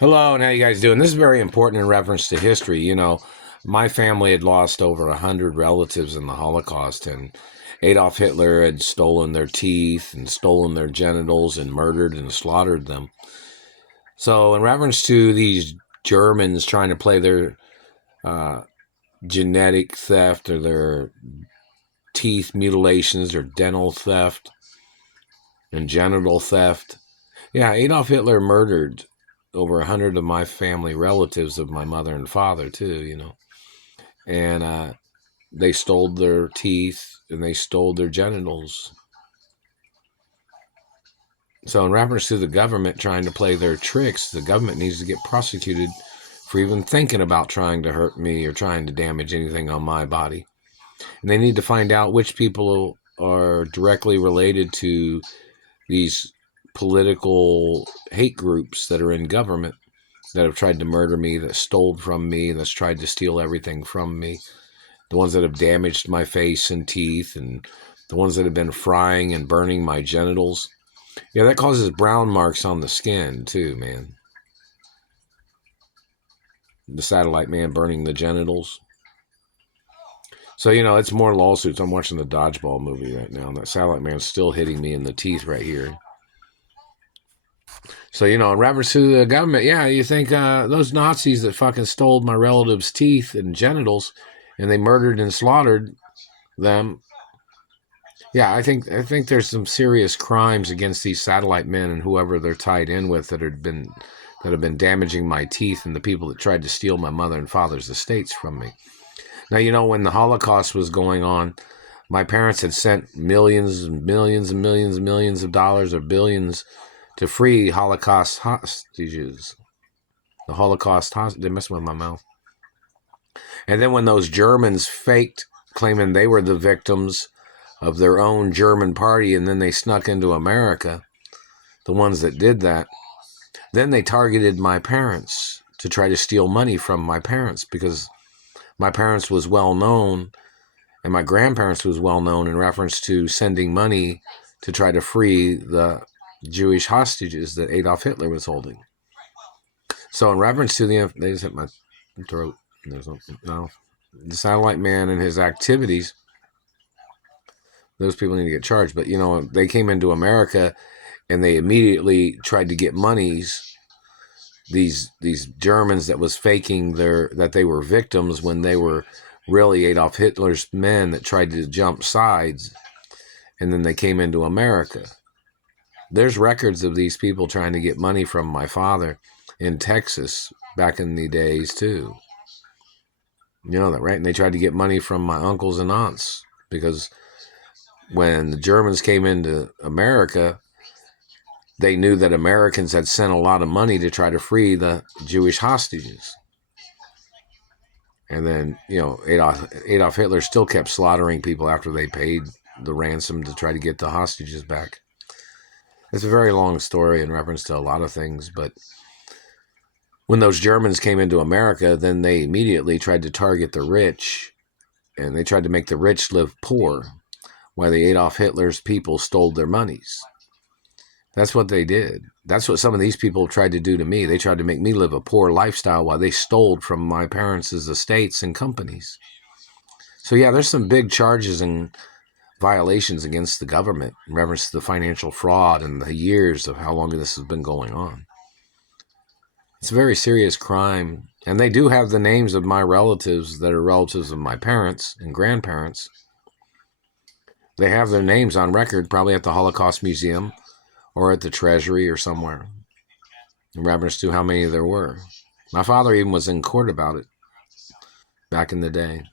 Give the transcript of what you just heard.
Hello, and how you guys doing? This is very important in reference to history. My family had lost over 100 relatives in the Holocaust, and Adolf Hitler had stolen their teeth and stolen their genitals and murdered and slaughtered them. So, in reference to these Germans trying to play their uh, genetic theft or their teeth mutilations or dental theft and genital theft, yeah, Adolf Hitler murdered over 100 of my family relatives of my mother and father too. And they stole their teeth and they stole their genitals. So in reference to the government trying to play their tricks, the government needs to get prosecuted for even thinking about trying to hurt me or trying to damage anything on my body. And they need to find out which people are directly related to these political hate groups that are in government that have tried to murder me, that stole from me, that's tried to steal everything from me. The ones that have damaged my face and teeth, and the ones that have been frying and burning my genitals. Yeah, that causes brown marks on the skin too, man. The satellite man burning the genitals. So, it's more lawsuits. I'm watching the Dodgeball movie right now, and that satellite man's still hitting me in the teeth right here. So, in reference to the government, yeah, you think those Nazis that fucking stole my relatives' teeth and genitals and they murdered and slaughtered them. Yeah, I think there's some serious crimes against these satellite men and whoever they're tied in with that have been damaging my teeth and the people that tried to steal my mother and father's estates from me. Now, when the Holocaust was going on, my parents had sent millions and millions and millions and millions of dollars or billions to free Holocaust hostages. The Holocaust hostages. They messed with my mouth. And then when those Germans faked claiming they were the victims of their own German party and then they snuck into America, the ones that did that, then they targeted my parents to try to steal money from my parents because my parents was well known and my grandparents was well known in reference to sending money to try to free the Jewish hostages that Adolf Hitler was holding. So in reference to they just hit my throat. There's no, the satellite man and his activities, those people need to get charged. But they came into America and they immediately tried to get monies. These Germans that was faking that they were victims when they were really Adolf Hitler's men that tried to jump sides, and then they came into America. There's records of these people trying to get money from my father in Texas back in the days too. You know that, right? And they tried to get money from my uncles and aunts because when the Germans came into America, they knew that Americans had sent a lot of money to try to free the Jewish hostages. And then, Adolf Hitler still kept slaughtering people after they paid the ransom to try to get the hostages back. It's a very long story in reference to a lot of things, but when those Germans came into America, then they immediately tried to target the rich, and they tried to make the rich live poor, while the Adolf Hitler's people stole their monies. That's what they did. That's what some of these people tried to do to me. They tried to make me live a poor lifestyle while they stole from my parents' estates and companies. So yeah, there's some big charges and violations against the government in reference to the financial fraud and the years of how long this has been going on. It's a very serious crime. And they do have the names of my relatives that are relatives of my parents and grandparents. They have their names on record, probably at the Holocaust Museum or at the Treasury or somewhere, in reference to how many there were. My father even was in court about it back in the day.